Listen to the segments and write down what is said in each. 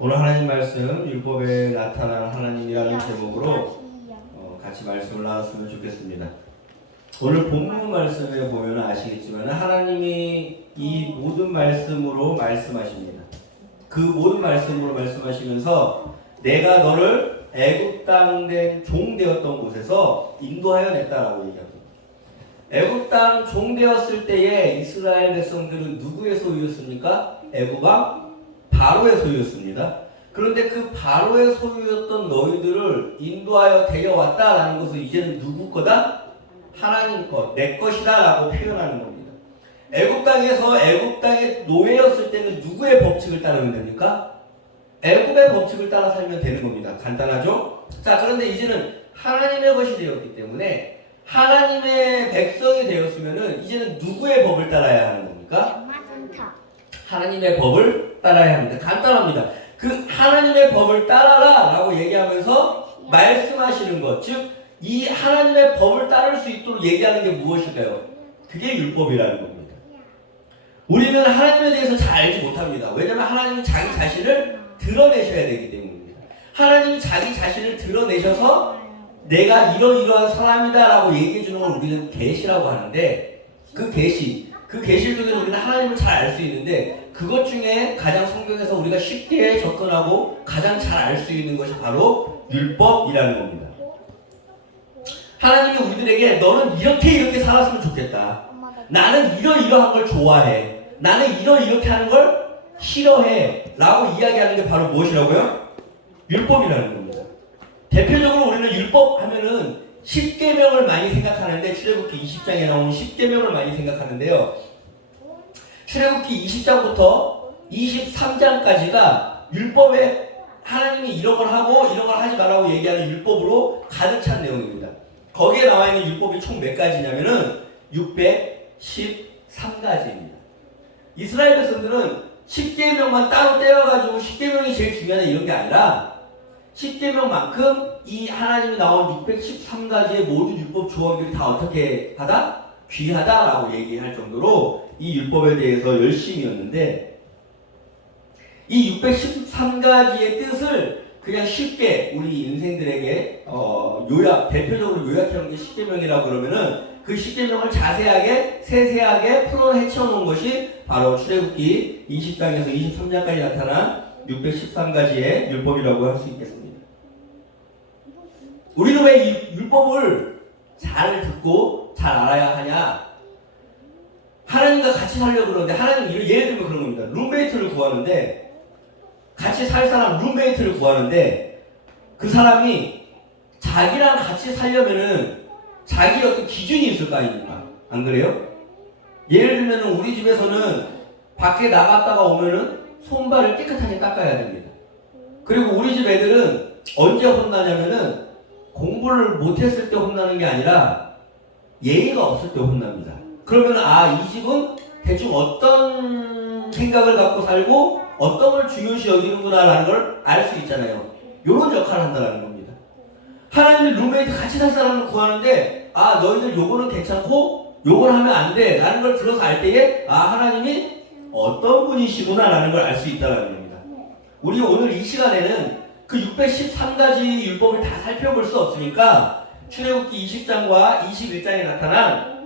오늘 하나님 말씀 율법에 나타난 하나님이라는 제목으로 같이 말씀을 나눴으면 좋겠습니다. 오늘 본문 말씀에 보면 아시겠지만 하나님이 이 모든 말씀으로 말씀하십니다. 그 모든 말씀으로 말씀하시면서 내가 너를 애굽 땅 된 종 되었던 곳에서 인도하여 냈다라고 얘기합니다. 애굽 땅 종 되었을 때에 이스라엘 백성들은 누구의 소유였습니까? 애굽 왕 바로의 소유였습니다. 그런데 그 바로의 소유였던 너희들을 인도하여 데려왔다라는 것은 이제는 누구 거다? 하나님 것, 내 것이다 라고 표현하는 겁니다. 애굽 땅에서 애굽 땅의 노예였을 때는 누구의 법칙을 따르면 됩니까? 애굽의 법칙을 따라 살면 되는 겁니다. 간단하죠? 자, 그런데 이제는 하나님의 것이 되었기 때문에 하나님의 백성이 되었으면은 이제는 누구의 법을 따라야 하는 겁니까? 하나님의 법을 따라야 합니다. 간단합니다. 그 하나님의 법을 따라라 라고 얘기하면서 말씀하시는 것, 즉 이 하나님의 법을 따를 수 있도록 얘기하는 게 무엇일까요? 그게 율법이라는 겁니다. 우리는 하나님에 대해서 잘 알지 못합니다. 왜냐하면 하나님은 자기 자신을 드러내셔야 되기 때문입니다. 하나님이 자기 자신을 드러내셔서 내가 이러이러한 사람이다 라고 얘기해 주는 걸 우리는 계시라고 하는데, 그 계시를 통해서 우리는 하나님을 잘 알 수 있는데, 그것 중에 가장 성경에서 우리가 쉽게 접근하고 가장 잘 알 수 있는 것이 바로 율법이라는 겁니다. 하나님이 우리들에게 너는 이렇게 살았으면 좋겠다. 나는 이러이러한 걸 좋아해. 나는 이렇게 하는 걸 싫어해. 라고 이야기하는 게 바로 무엇이라고요? 율법이라는 겁니다. 대표적으로 우리는 율법 하면은 10계명을 많이 생각하는데, 출애굽기 20장에 나오는 10계명을 많이 생각하는데요. 출애굽기 20장부터 23장까지가 율법에 하나님이 이런 걸 하고 이런 걸 하지 말라고 얘기하는 율법으로 가득 찬 내용입니다. 거기에 나와 있는 율법이 총 몇 가지냐면은 613가지입니다. 이스라엘 백성들은 10계명만 따로 떼어가지고 10계명이 제일 중요하다 이런 게 아니라 10계명만큼 이 하나님이 나온 613가지의 모든 율법 조항들이 다 어떻게 하다? 귀하다라고 얘기할 정도로 이 율법에 대해서 열심이었는데, 이 613가지의 뜻을 그냥 쉽게 우리 인생들에게 대표적으로 요약해놓은 게 10계명이라고 그러면은 그 10계명을 자세하게 세세하게 풀어헤쳐 놓은 것이 바로 출애굽기 20장에서 23장까지 나타난 613가지의 율법이라고 할 수 있겠습니다. 우리는 왜 이 율법을 잘 듣고 잘 알아야 하냐? 하나님과 같이 살려고 그러는데, 하나님 예를 들면 그런 겁니다. 룸메이트를 구하는데, 같이 살 사람 룸메이트를 구하는데, 그 사람이 자기랑 같이 살려면은 자기 어떤 기준이 있을 거 아닙니까? 안 그래요? 예를 들면 우리 집에서는 밖에 나갔다가 오면은 손발을 깨끗하게 닦아야 됩니다. 그리고 우리 집 애들은 언제 혼나냐면은 공부를 못했을 때 혼나는 게 아니라 예의가 없을 때 혼납니다. 그러면 이 집은 대충 어떤 생각을 갖고 살고 어떤 걸 중요시 여기는구나 라는 걸 알 수 있잖아요. 이런 역할을 한다는 겁니다. 하나님이 룸메이트 같이 살 사람을 구하는데, 너희들 요거는 괜찮고 요걸 하면 안 돼 라는 걸 들어서 알 때에 하나님이 어떤 분이시구나 라는 걸 알 수 있다는 겁니다. 우리 오늘 이 시간에는 그 613가지 율법을 다 살펴볼 수 없으니까 출애굽기 20장과 21장에 나타난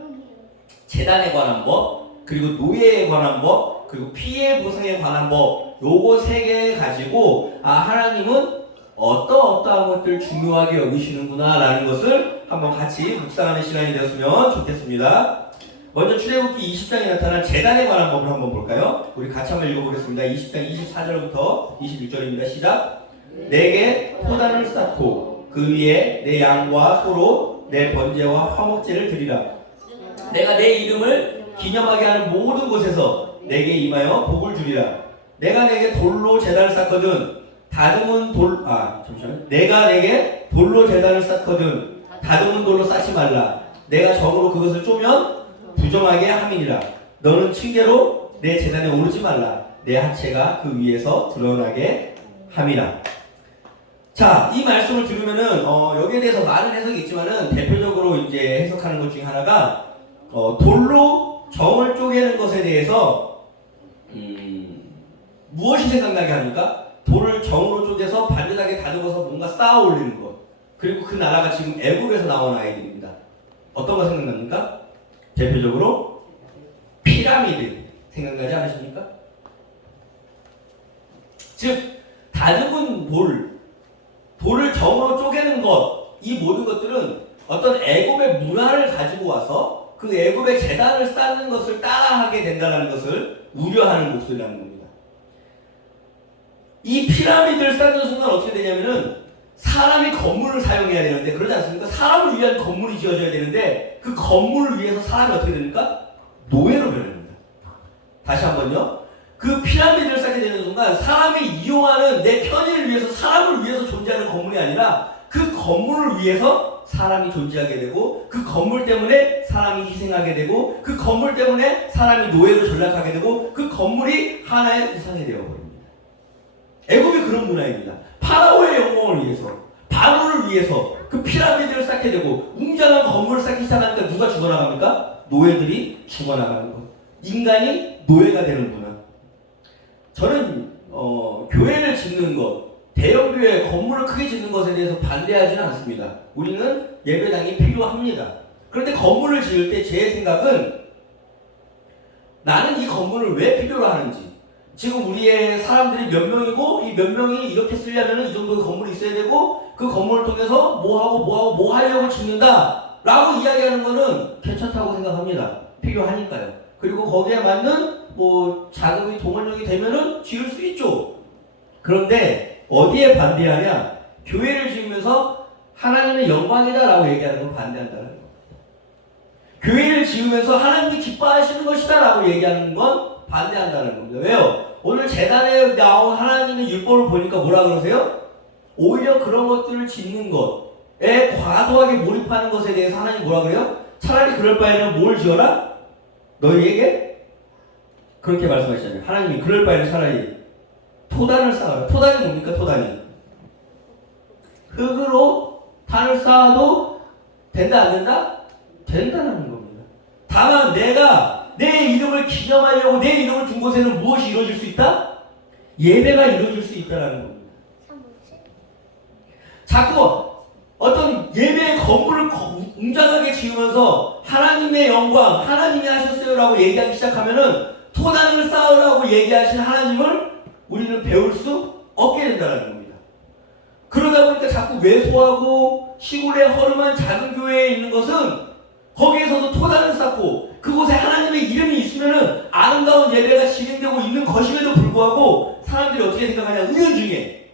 제단에 관한 법, 그리고 노예에 관한 법, 그리고 피해 보상에 관한 법, 요거 3개 가지고 하나님은 어떠한 것들 중요하게 여기시는구나 라는 것을 한번 같이 묵상하는 시간이 되었으면 좋겠습니다. 먼저 출애굽기 20장에 나타난 제단에 관한 법을 한번 볼까요? 우리 같이 한번 읽어보겠습니다. 20장 24절부터 26절입니다. 시작. 내게 포단을 쌓고 그 위에 내 양과 소로 내 번제와 화목제를 드리라. 내가 내 이름을 기념하게 하는 모든 곳에서 내게 임하여 복을 주리라. 내가 내게 돌로 제단을 쌓거든 내가 내게 돌로 제단을 쌓거든 다듬은 돌로 쌓지 말라. 내가 정으로 그것을 쪼면 부정하게 함이니라. 너는 층계로 내 제단에 오르지 말라. 내 하체가 그 위에서 드러나게 함이라. 자, 이 말씀을 들으면은 여기에 대해서 많은 해석이 있지만은 대표적으로 이제 해석하는 것 중에 하나가 돌로 정을 쪼개는 것에 대해서 무엇이 생각나게 합니까? 돌을 정으로 쪼개서 반듯하게 다듬어서 뭔가 쌓아 올리는 것. 그리고 그 나라가 지금 애굽에서 나온 아이들입니다. 어떤 거 생각납니까? 대표적으로 피라미드 생각나지 않으십니까? 즉 다듬은 돌을 정으로 쪼개는 것, 이 모든 것들은 어떤 애굽의 문화를 가지고 와서 그 애굽의 제단을 쌓는 것을 따라하게 된다는 것을 우려하는 목소리라는 겁니다. 이 피라미드를 쌓는 순간 어떻게 되냐면은 사람이 건물을 사용해야 되는데 그러지 않습니까? 사람을 위한 건물이 지어져야 되는데 그 건물을 위해서 사람이 어떻게 됩니까? 노예로 변합니다. 다시 한번요. 그 피라미드를 쌓게 되는 순간 사람이 이용하는 내 편의를 위해서 사람을 위해서 존재하는 건물이 아니라 그 건물을 위해서 사람이 존재하게 되고 그 건물 때문에 사람이 희생하게 되고 그 건물 때문에 사람이 노예로 전락하게 되고 그 건물이 하나의 우상이 되어버립니다. 애굽이 그런 문화입니다. 파라오의 영광을 위해서, 바로를 위해서 그 피라미드를 쌓게 되고 웅장한 건물을 쌓기 시작하니까 누가 죽어나갑니까? 노예들이 죽어나가는 것. 인간이 노예가 되는 문화. 저는 교회를 짓는 것, 대형교회 건물을 크게 짓는 것에 대해서 반대하지는 않습니다. 우리는 예배당이 필요합니다. 그런데 건물을 지을 때 제 생각은 나는 이 건물을 왜 필요로 하는지, 지금 우리의 사람들이 몇 명이고 이 몇 명이 이렇게 쓰려면 이 정도의 건물이 있어야 되고 그 건물을 통해서 뭐 하려고 짓는다 라고 이야기하는 거는 괜찮다고 생각합니다. 필요하니까요. 그리고 거기에 맞는 자금이 동원력이 되면은 지을 수 있죠. 그런데 어디에 반대하냐? 교회를 지으면서 하나님의 영광이다 라고 얘기하는 건 반대한다는 거예요. 교회를 지으면서 하나님이 기뻐하시는 것이다 라고 얘기하는 건 반대한다는 겁니다. 왜요? 오늘 제단에 나온 하나님의 율법을 보니까 뭐라 그러세요? 오히려 그런 것들을 짓는 것에 과도하게 몰입하는 것에 대해서 하나님 뭐라 그래요? 차라리 그럴 바에는 뭘 지어라? 너희에게? 그렇게 말씀하시잖아요. 하나님이 그럴 바에는 차라리 토단을 쌓아라. 토단이 뭡니까? 토단이 흙으로 단을 쌓아도 된다 안 된다? 된다는 겁니다. 다만 내가 내 이름을 기념하려고 내 이름을 둔 곳에는 무엇이 이루어질 수 있다? 예배가 이루어질 수 있다는 겁니다. 자꾸 어떤 예배의 건물을 웅장하게 지으면서 하나님의 영광, 하나님이 하셨어요라고 얘기하기 시작하면은 토단을 쌓으라고 얘기하신 하나님을 우리는 배울 수 없게 된다는 겁니다. 그러다 보니까 자꾸 왜소하고 시골의 허름한 작은 교회에 있는 것은 거기에서도 토단을 쌓고 그곳에 하나님의 이름이 있으면은 아름다운 예배가 진행되고 있는 것임에도 불구하고 사람들이 어떻게 생각하냐? 은연중에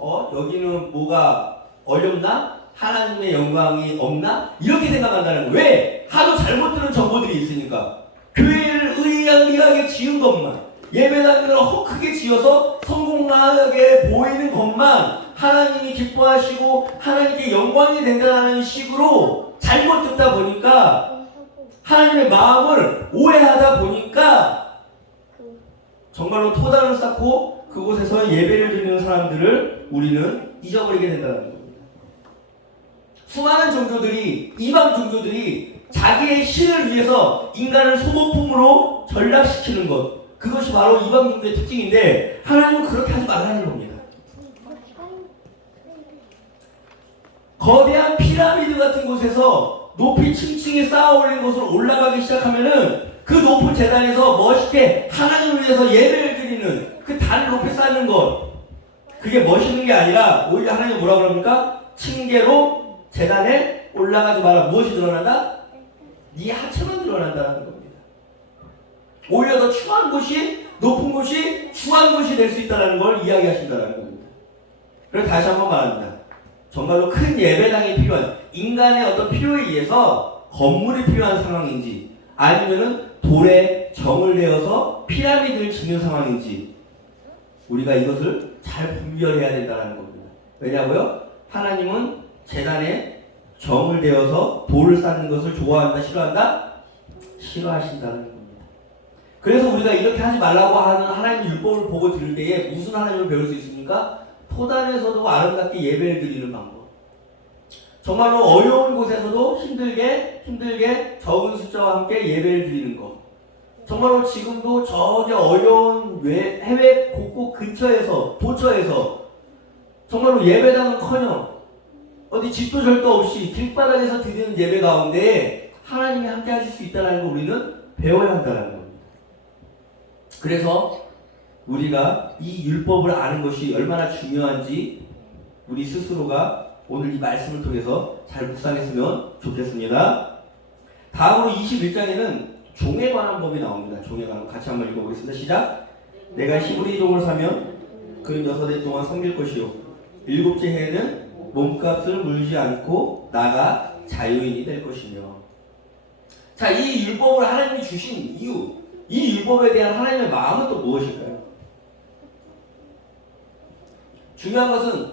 여기는 뭐가 어렵나? 하나님의 영광이 없나? 이렇게 생각한다는 거예요. 왜? 하도 잘못 들은 정보들이 있으니까. 교회를 의리하게 지은 것만, 예배당을 크게 지어서 성공하게 보이는 것만 하나님이 기뻐하시고 하나님께 영광이 된다는 식으로 잘못 듣다 보니까 하나님의 마음을 오해하다 보니까 정말로 토단을 쌓고 그곳에서 예배를 드리는 사람들을 우리는 잊어버리게 된다는 겁니다. 수많은 종교들이, 이방 종교들이 자기의 신을 위해서 인간을 소모품으로 전락시키는 것, 그것이 바로 이방 종교의 특징인데 하나님은 그렇게 하지 말라는 겁니다. 거대한 피라미드 같은 곳에서 높이 층층이 쌓아 올린 곳을 올라가기 시작하면은 그 높은 제단에서 멋있게 하나님을 위해서 예배를 드리는 그 단을 높이 쌓는 것, 그게 멋있는 게 아니라 오히려 하나님 뭐라 그럽니까? 층계로 제단에 올라가지 마라. 무엇이 드러난다? 네 하체만 드러난다는 겁니다. 오히려 더 추한 곳이, 높은 곳이 추한 곳이 될 수 있다는 걸 이야기하신다는 겁니다. 그래서 다시 한번 말합니다. 정말로 큰 예배당이 필요한, 인간의 어떤 필요에 의해서 건물이 필요한 상황인지 아니면은 돌에 정을 내어서 피라미드를 짓는 상황인지 우리가 이것을 잘 분별해야 된다는 겁니다. 왜냐고요? 하나님은 제단에 정을 내어서 돌을 쌓는 것을 좋아한다, 싫어한다? 싫어하신다는 겁니다. 그래서 우리가 이렇게 하지 말라고 하는 하나님의 율법을 보고 들을 때에 무슨 하나님을 배울 수 있습니까? 토단에서도 아름답게 예배를 드리는 방법. 정말로 어려운 곳에서도 힘들게 적은 숫자와 함께 예배를 드리는 것. 정말로 지금도 저기 어려운 해외 곳곳 근처에서 도처에서 정말로 예배당은커녕 어디 집도 절도 없이 길바닥에서 드리는 예배 가운데 하나님이 함께 하실 수 있다는 걸 우리는 배워야 한다는 겁니다. 그래서 우리가 이 율법을 아는 것이 얼마나 중요한지 우리 스스로가 오늘 이 말씀을 통해서 잘 묵상했으면 좋겠습니다. 다음으로 21장에는 종에 관한 법이 나옵니다. 종에 관한 같이 한번 읽어보겠습니다. 시작. 내가 히브리 종을 사면 그 6해 동안 섬길 것이요 7째 해에는 몸값을 물지 않고 나가 자유인이 될 것이며. 자, 이 율법을 하나님이 주신 이유, 이 율법에 대한 하나님의 마음은 또 무엇일까요? 중요한 것은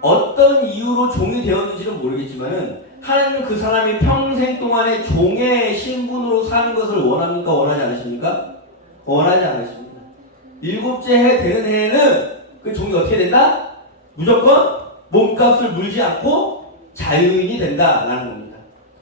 어떤 이유로 종이 되었는지는 모르겠지만은 하나님은 그 사람이 평생 동안에 종의 신분으로 사는 것을 원합니까? 원하지 않으십니까? 원하지 않으십니다. 7째 해 되는 해에는 그 종이 어떻게 된다? 무조건 몸값을 물지 않고 자유인이 된다라는 겁니다.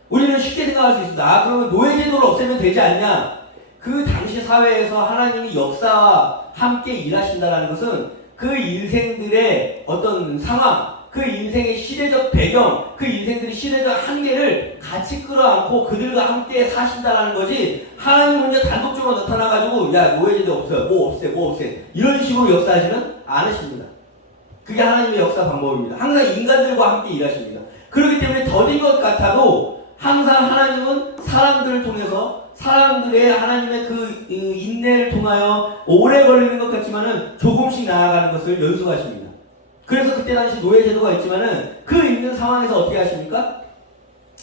우리는 쉽게 생각할 수 있습니다. 그러면 노예제도를 없애면 되지 않냐? 그 당시 사회에서 하나님이 역사와 함께 일하신다는 것은 그 인생들의 어떤 상황, 그 인생의 시대적 배경, 그 인생들의 시대적 한계를 같이 끌어안고 그들과 함께 사신다라는 거지, 하나님 먼저 단독적으로 나타나가지고 야 노예제도 없어요, 뭐 없애 이런 식으로 역사하지는 않으십니다. 그게 하나님의 역사 방법입니다. 항상 인간들과 함께 일하십니다. 그렇기 때문에 더딘 것 같아도 항상 하나님은 사람들을 통해서 사람들의 하나님의 그 인내를 통하여 오래 걸리는 것 같지만은 조금씩 나아가는 것을 연수하십니다. 그래서 그때 당시 노예제도가 있지만은 그 있는 상황에서 어떻게 하십니까?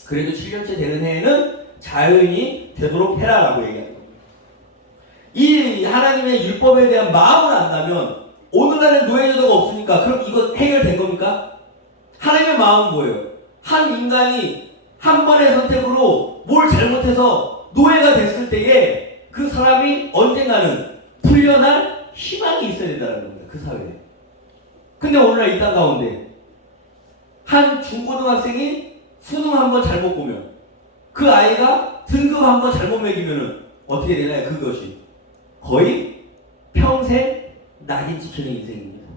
그래도 7년째 되는 해에는 자유인이 되도록 해라라고 얘기합니다. 이 하나님의 율법에 대한 마음을 안다면 오늘날은 노예제도가 없으니까 그럼 이거 해결된 겁니까? 하나님의 마음은 뭐예요? 한 인간이 한 번의 선택으로 뭘 잘못해서 노예가 됐을 때에 그 사람이 언젠가는 풀려날 희망이 있어야 된다는 겁니다. 그 사회에. 근데 오늘날 이 땅 가운데 한 중고등학생이 수능 한번 잘못 보면 그 아이가 등급 한번 잘못 매기면은 어떻게 되나요? 그것이 거의 평생 낙인 찍히는 인생입니다.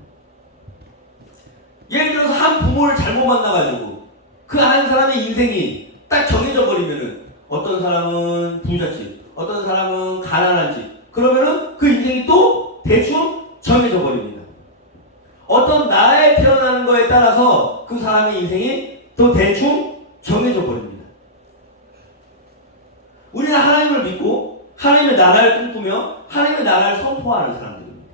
예를 들어서 한 부모를 잘못 만나가지고 그 한 사람의 인생이 딱 정해져 버리면은 어떤 사람은 부잣집, 어떤 사람은 가난한 집, 그러면은 그 인생이 또 대충 정해져 버립니다. 어떤 나라에 태어나는 거에 따라서 그 사람의 인생이 또 대충 정해져 버립니다. 우리는 하나님을 믿고 하나님의 나라를 꿈꾸며 하나님의 나라를 선포하는 사람들입니다.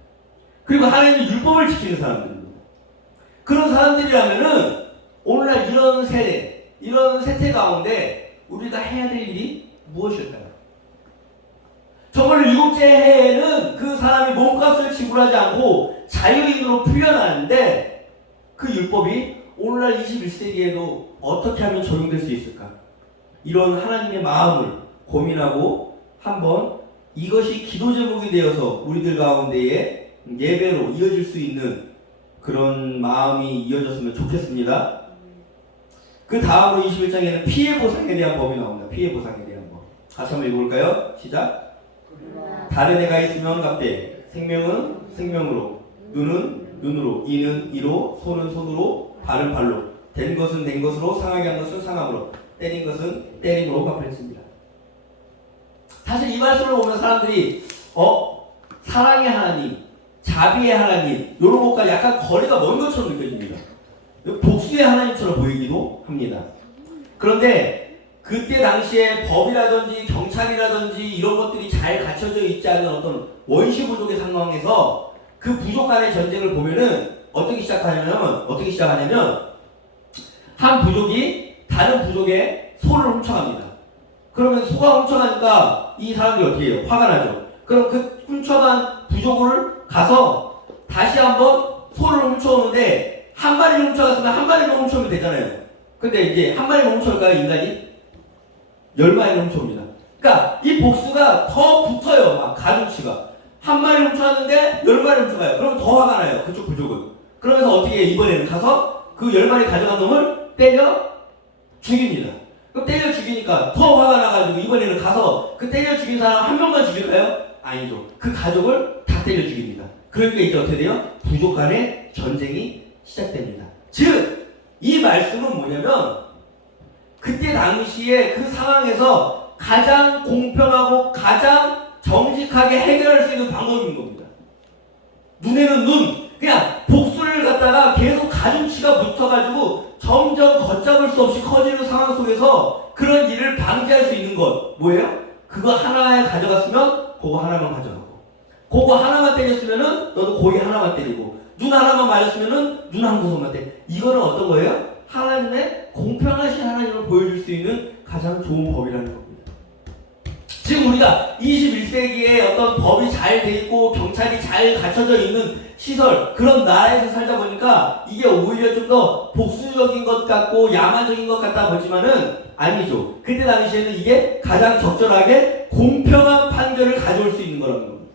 그리고 하나님의 율법을 지키는 사람들입니다. 그런 사람들이라면은 오늘날 이런 세대, 이런 세태 가운데 우리가 해야 될 일이 무엇일까요? 정말 7째 해에는 그 사람이 몸값을 지불하지 않고 자유인으로 풀려나는데 그 율법이 오늘날 21세기에도 어떻게 하면 적용될 수 있을까? 이런 하나님의 마음을 고민하고 한번 이것이 기도 제목이 되어서 우리들 가운데에 예배로 이어질 수 있는 그런 마음이 이어졌으면 좋겠습니다. 그 다음으로 21장에는 피해 보상에 대한 법이 나옵니다. 피해 보상에 대한 법. 다시 한번 읽어볼까요? 시작. 다른 애가 있으면 갚되 생명은 생명으로, 눈은 눈으로, 이는 이로, 손은 손으로, 발은 발로, 된 것은 된 것으로, 상하게 한 것은 상함으로, 때린 것은 때림으로 갚을지니라. 사실 이 말씀을 보면 사람들이 사랑의 하나님, 자비의 하나님 이런 것과 약간 거리가 먼 것처럼 느껴집니다. 복수의 하나님처럼 보이기도 합니다. 그런데 그때 당시에 법이라든지 경찰이라든지 이런 것들이 잘 갖춰져 있지 않은 어떤 원시 부족의 상황에서 그 부족 간의 전쟁을 보면은 어떻게 시작하냐면 한 부족이 다른 부족의 소를 훔쳐갑니다. 그러면 소가 훔쳐가니까 이 사람들이 어떻게 해요? 화가 나죠. 그럼 그 훔쳐간 부족을 가서 다시 한번 소를 훔쳐오는데 한 마리를 훔쳐갔으면 한 마리만 훔쳐오면 되잖아요. 근데 이제 한 마리만 훔쳐올까요? 인간이? 10마리를 훔쳐옵니다. 그러니까 이 복수가 더 붙어요. 막 가중치가. 한 마리를 훔쳐왔는데 10마리를 훔쳐가요. 그러면 더 화가 나요. 그쪽 부족은. 그러면서 어떻게 해? 이번에는 가서 그 10마리 가져간 놈을 때려 죽입니다. 그럼 때려 죽이니까 더 화가 나가지고 이번에는 가서 그 때려 죽인 사람 한 명만 죽일까요? 아니죠. 그 가족을 다 때려 죽입니다. 그러니까 이제 어떻게 돼요? 부족 간의 전쟁이 시작됩니다. 즉, 이 말씀은 뭐냐면 그때 당시에 그 상황에서 가장 공평하고 가장 정직하게 해결할 수 있는 방법인 겁니다. 눈에는 눈, 그냥 복수를 갖다가 계속 가중치가 붙어가지고 점점 걷잡을 수 없이 커지는 상황 속에서 그런 일을 방지할 수 있는 것 뭐예요? 그거 하나에 가져갔으면 그거 하나만 가져가고, 그거 하나만 때렸으면은 너도 고기 하나만 때리고, 눈 하나만 맞았으면은 눈 한 구석만 때려. 이거는 어떤 거예요? 하나님의 공평하신 하나님을 보여줄 수 있는 가장 좋은 법이라는 겁니다. 지금 우리가 21세기에 어떤 법이 잘 돼 있고 경찰이 잘 갖춰져 있는 시설, 그런 나라에서 살다 보니까 이게 오히려 좀 더 복수적인 것 같고 야만적인 것 같다 보지만은 아니죠. 그때 당시에는 이게 가장 적절하게 공평한 판결을 가져올 수 있는 거라는 겁니다.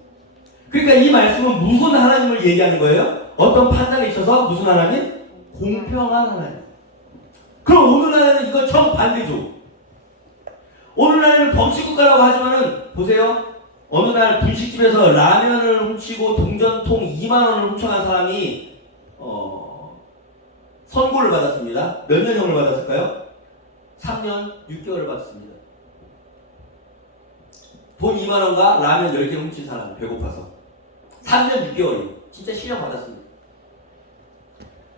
그러니까 이 말씀은 무슨 하나님을 얘기하는 거예요? 어떤 판단에 있어서 무슨 하나님? 공평한 하나님. 그럼 오늘날에는 이거 정반대죠. 오늘날에는 범칙국가라고 하지만은 보세요. 어느 날 분식집에서 라면을 훔치고 동전통 2만 원을 훔쳐간 사람이 선고를 받았습니다. 몇 년형을 받았을까요? 3년 6개월을 받았습니다. 돈 2만 원과 라면 10개 훔친 사람, 배고파서 3년 6개월이요. 진짜 실형 받았습니다.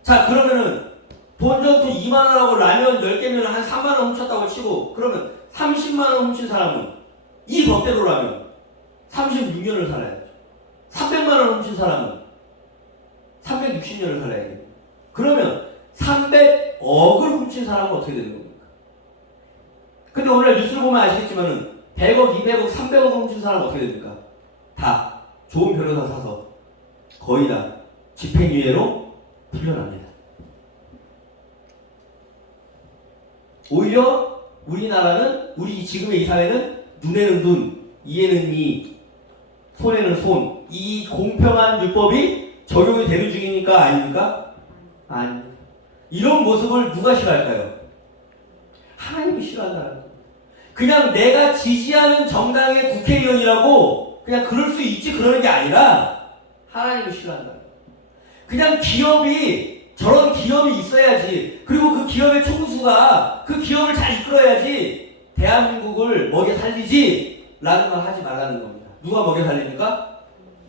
자, 그러면은 돈전통 2만 원하고 라면 10개면 한 3만 원 훔쳤다고 치고, 그러면 30만 원 훔친 사람은 이 법대로라면 36년을 살아야죠. 300만 원 훔친 사람은 360년을 살아야 돼요. 그러면 300억을 훔친 사람은 어떻게 되는 겁니까? 근데 오늘 뉴스를 보면 아시겠지만은 100억, 200억, 300억 훔친 사람은 어떻게 됩니까? 다 좋은 변호사 사서 거의 다 집행유예로 풀려납니다. 오히려 우리나라는, 우리 지금의 이 사회는 눈에는 눈, 이에는 이, 손에는 손, 이 공평한 율법이 적용이 되는 중입니까? 아닙니까? 아닙니다. 이런 모습을 누가 싫어할까요? 하나님이 싫어한다는 거예요. 그냥 내가 지지하는 정당의 국회의원이라고 그냥 그럴 수 있지 그러는 게 아니라 하나님이 싫어한다는 거예요. 그냥 기업이, 저런 기업이 있어야지, 그리고 그 기업의 총수가 그 기업을 잘 이끌어야지 대한민국을 먹여 살리지 라는 걸 하지 말라는 겁니다. 누가 먹여 살립니까?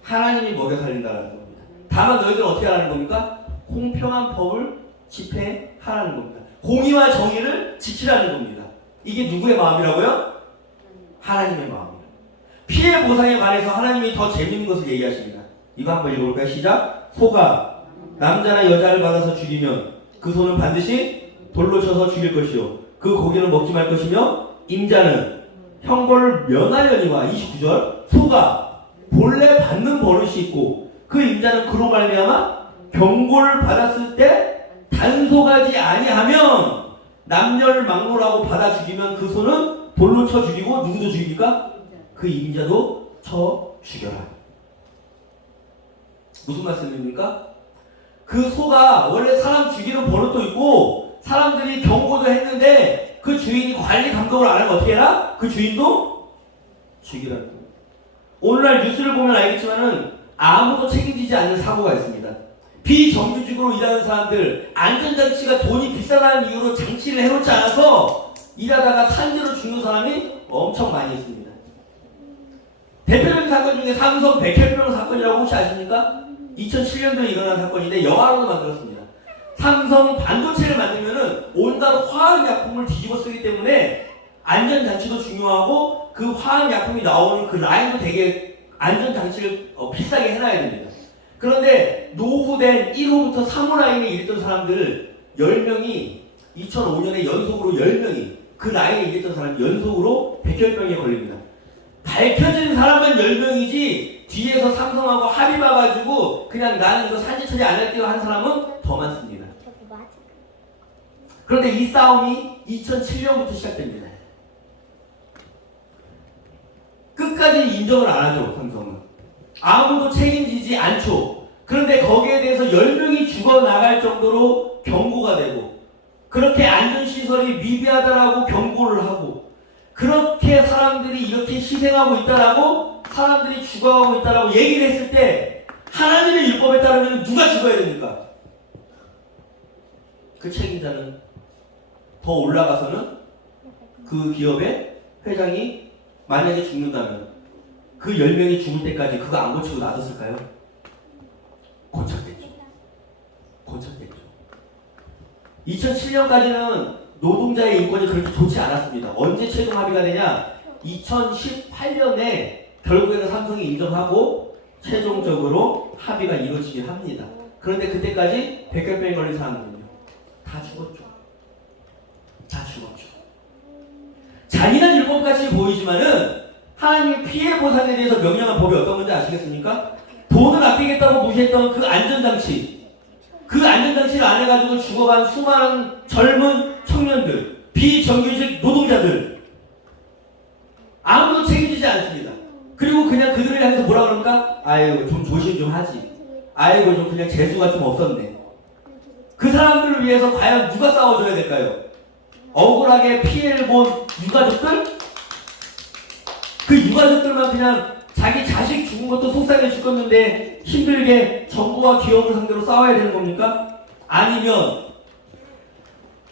하나님이 먹여 살린다는 겁니다. 다만 너희들은 어떻게 하라는 겁니까? 공평한 법을 집행하라는 겁니다. 공의와 정의를 지키라는 겁니다. 이게 누구의 마음이라고요? 하나님의 마음이에요. 피해 보상에 관해서 하나님이 더 재밌는 것을 얘기하십니다. 이거 한번 읽어볼까요? 시작. 소가 남자나 여자를 받아서 죽이면 그 소는 반드시 돌로 쳐서 죽일 것이요 그 고기는 먹지 말 것이며 임자는 형벌을 면하려니와. 29절. 소가 본래 받는 버릇이 있고 그 임자는 그로 말미암아 경고를 받았을 때 단속하지 아니하면 남녀를 막론하고 받아 죽이면 그 소는 돌로 쳐 죽이고 누구도 죽입니까? 그 임자도 쳐 죽여라. 무슨 말씀입니까? 그 소가 원래 사람 죽이는 버릇도 있고 사람들이 경고도 했는데 그 주인이 관리 감독을 안 하면 어떻게 해라? 그 주인도 죽이라는 거예요. 오늘날 뉴스를 보면 알겠지만은 아무도 책임지지 않는 사고가 있습니다. 비정규직으로 일하는 사람들, 안전장치가 돈이 비싸다는 이유로 장치를 해놓지 않아서 일하다가 산재로 죽는 사람이 엄청 많이 있습니다. 대표적인 사건 중에 삼성 백혈병 사건이라고 혹시 아십니까? 2007년도에 일어난 사건인데 영화로도 만들었습니다. 삼성 반도체를 만들면은 온갖 화학약품을 뒤집어 쓰기 때문에 안전장치도 중요하고 그 화학약품이 나오는 그 라인도 되게 안전장치를 비싸게 해놔야 됩니다. 그런데 노후된 1호부터 3호 라인에 일했던 사람들 10명이 2005년에 연속으로 10명이 그 라인에 일했던 사람이 연속으로 백혈병에 걸립니다. 밝혀진 사람은 10명이지 뒤에서 삼성하고 합의 봐가지고 그냥 나는 이거 산재 처리 안 할게요 한 사람은 더 많습니다. 그런데 이 싸움이 2007년부터 시작됩니다. 끝까지 인정을 안 하죠. 삼성은 아무도 책임지지 않죠. 그런데 거기에 대해서 10명이 죽어나갈 정도로 경고가 되고 그렇게 안전시설이 미비하다라고 경고를 하고 그렇게 사람들이 이렇게 희생하고 있다라고 사람들이 죽어가고 있다라고 얘기를 했을 때 하나님의 율법에 따르면 누가 죽어야 됩니까? 그 책임자는 더 올라가서는 그 기업의 회장이 만약에 죽는다면 그 10명이 죽을 때까지 그거 안 고치고 놔뒀을까요? 고쳤겠죠. 고쳤겠죠. 2007년까지는 노동자의 인권이 그렇게 좋지 않았습니다. 언제 최종 합의가 되냐? 2018년에 결국에는 삼성이 인정하고 최종적으로 합의가 이루어지긴 합니다. 그런데 그때까지 백혈병에 걸린 사람들은요 다 죽었죠. 다 죽었죠. 잔인한 율법같이 보이지만은 하나님의 피해 보상에 대해서 명령한 법이 어떤 건지 아시겠습니까? 돈을 아끼겠다고 무시했던 그 안전장치, 그 안전장치를 안 해가지고 죽어간 수많은 젊은 청년들, 비정규직 노동자들 아무도 책임지지 않습니다. 그리고 그냥 그들을 향해서 뭐라 그럽니까? 아이고 좀 조심 좀 하지. 아이고 좀 그냥 재수가 좀 없었네. 그 사람들을 위해서 과연 누가 싸워줘야 될까요? 억울하게 피해를 본 유가족들? 그 유가족들만 그냥 자기 자식 죽은 것도 속상해 죽었는데 힘들게 정부와 기업을 상대로 싸워야 되는 겁니까? 아니면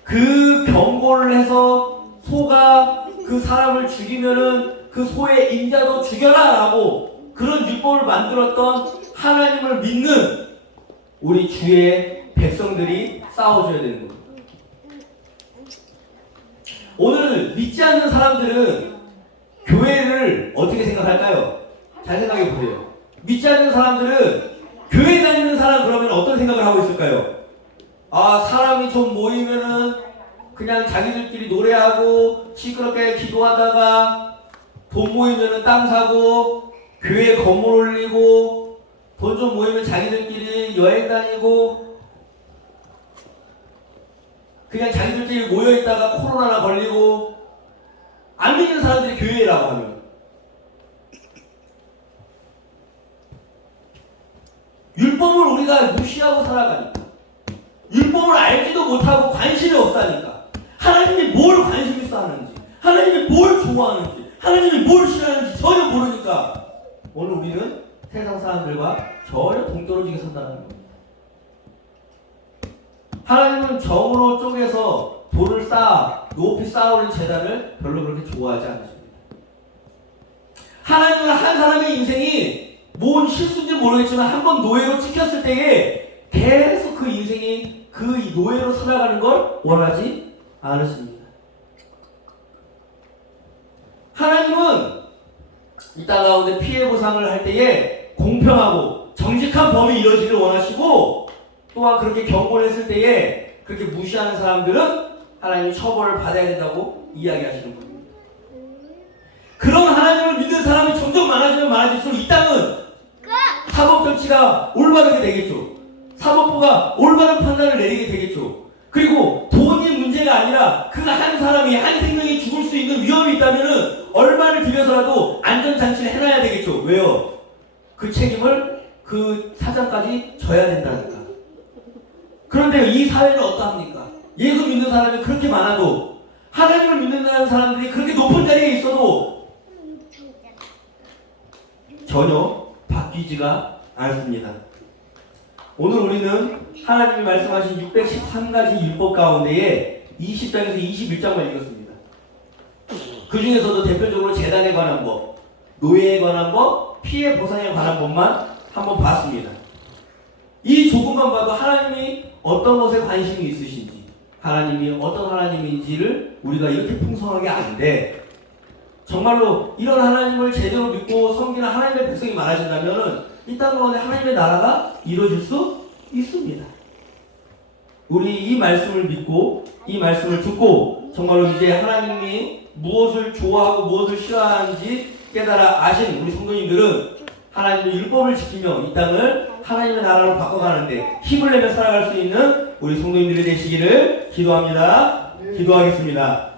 그 경고를 해서 소가 그 사람을 죽이면은 그 소의 임자도 죽여라 라고 그런 율법을 만들었던 하나님을 믿는 우리 주의 백성들이 싸워줘야 되는 겁니다. 오늘 믿지 않는 사람들은 교회를 어떻게 생각할까요? 잘 생각해 보세요. 믿지 않는 사람들은 교회 다니는 사람 그러면 어떤 생각을 하고 있을까요? 아, 사람이 좀 모이면은 그냥 자기들끼리 노래하고 시끄럽게 기도하다가 돈 모이면은 땅 사고 교회 건물 올리고 돈 좀 모이면 자기들끼리 여행 다니고 그냥 자기들끼리 모여있다가 코로나나 걸리고 안 믿는 사람들이 교회라고 하면 율법을 우리가 무시하고 살아가니까 율법을 알지도 못하고 관심이 없다니까 하나님이 뭘 관심 있어 하는지 하나님이 뭘 좋아하는지 하나님이 뭘 싫어하는지 전혀 모르니까 오늘 우리는 세상 사람들과 전혀 동떨어지게 산다는 겁니다. 하나님은 정으로 쪼개서 돌을 쌓아 높이 쌓아오는 재단을 별로 그렇게 좋아하지 않으십니다. 하나님은 한 사람의 인생이 뭔 실수인지 모르겠지만 한 번 노예로 찍혔을 때에 계속 그 인생이 그 노예로 살아가는 걸 원하지 않으십니다. 하나님은 이 땅 가운데 피해 보상을 할 때에 공평하고 정직한 범위 이루어지기를 원하시고 또한 그렇게 경고를 했을 때에 그렇게 무시하는 사람들은 하나님이 처벌을 받아야 된다고 이야기하시는 겁니다. 그런 하나님을 믿는 사람이 점점 많아지면 많아질수록 이 땅은 사법정치가 올바르게 되겠죠. 사법부가 올바른 판단을 내리게 되겠죠. 그리고 돈이 문제가 아니라 그 한 사람이 한 생명이 죽을 수 있는 위험이 있다면 얼마를 들여서라도 안전장치를 해놔야 되겠죠. 왜요? 그 책임을 그 사장까지 져야 된다니까. 그런데 이 사회는 어떠합니까? 예수 믿는 사람이 그렇게 많아도 하나님을 믿는다는 사람들이 그렇게 높은 자리에 있어도 전혀 바뀌지가 않습니다. 오늘 우리는 하나님이 말씀하신 613가지 율법 가운데에 20장에서 21장만 읽었습니다. 그 중에서도 대표적으로 재단에 관한 법, 노예에 관한 법, 피해 보상에 관한 법만 한번 봤습니다. 이 조금만 봐도 하나님이 어떤 것에 관심이 있으신지, 하나님이 어떤 하나님인지를 우리가 이렇게 풍성하게 아는데 정말로 이런 하나님을 제대로 믿고 섬기는 하나님의 백성이 많아진다면 이 땅 가운데 하나님의 나라가 이루어질 수 있습니다. 우리 이 말씀을 믿고 이 말씀을 듣고 정말로 이제 하나님이 무엇을 좋아하고 무엇을 싫어하는지 깨달아 아신 우리 성도님들은 하나님의 율법을 지키며 이 땅을 하나님의 나라로 바꿔가는데 힘을 내며 살아갈 수 있는 우리 성도님들이 되시기를 기도합니다. 기도하겠습니다.